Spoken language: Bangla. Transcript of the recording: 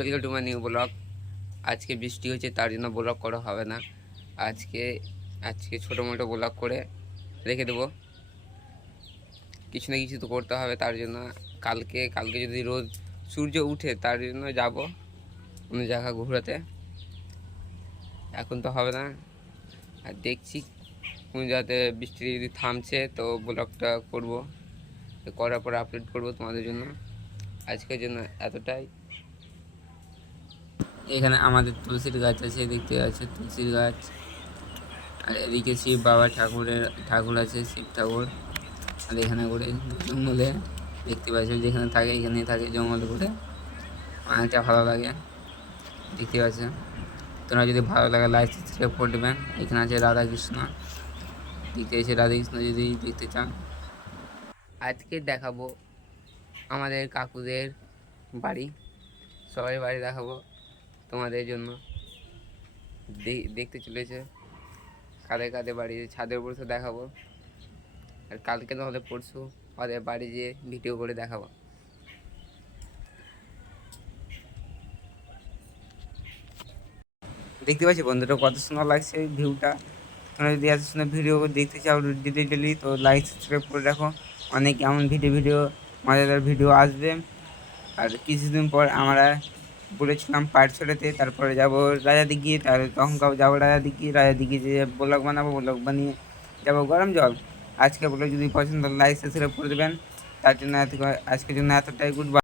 Welcome to my new blog. আজকে বৃষ্টি হচ্ছে, তার জন্য ব্লগ করা হবে না। আজকে আজকে ছোটো মোটো ব্লগ করে রেখে দেবো। কিছু না কিছু তো করতে হবে, তার জন্য কালকে যদি রোজ সূর্য উঠে তার জন্য যাব অন্য জায়গা ঘোরাতে। এখন তো হবে না, আর দেখছি কোন জায়গাতে বৃষ্টি যদি থামছে তো ব্লগটা করব, করার পর আপলোড করব তোমাদের জন্য। আজকের জন্য এতটাই। এখানে আমাদের তুলসীর গাছ আছে, দেখতে আছে তুলসীর গাছ। আর এদিকে শিব বাবা ঠাকুর আছে, শিব ঠাকুর। আর এখানে করে জঙ্গলে দেখতে পাচ্ছ, যেখানে থাকে এখানেই থাকে, জঙ্গলে করে অনেকটা ভালো লাগে দেখতে পাচ্ছ। তোমরা যদি ভালো লাগে লাইক সাবস্ক্রাইব করে দেবেন। এখানে আছে রাধাকৃষ্ণ, দেখতে আছে রাধাকৃষ্ণ যদি দেখতে চান। আজকে দেখাবো আমাদের কাকুদের বাড়ি, সবাই বাড়ি দেখাবো তোমাদের জন্য। দেখতে চলেছে কাদের কাদের বাড়ি, ছাদের উপর তো দেখাবো। আর কালকে নাহলে পরশু ওদের বাড়ি যেয়ে ভিডিও করে দেখাবো। দেখতে পাচ্ছি বন্ধুরা কত সুন্দর লাগছে ভিউটা। তোমরা যদি এত সুন্দর ভিডিও দেখতে চাও ডেলি তো লাইক সাবস্ক্রাইব করে রাখো। অনেক এমন ভিডিও মজাদার ভিডিও আসবে। আর কিছুদিন পর আমরা বলেছিলাম পাটছড়াতে, তারপরে যাব রাজাদিঘি, তখন যাবো রাজাদিঘি যে ব্লগ বানাবো, ব্লগ বানিয়ে যাবো গরম জল। আজকে বলে যদি পছন্দ লাইক সাবস্ক্রাইব করে দেবেন। তার জন্য আজকের জন্য এতটাই। Good bye.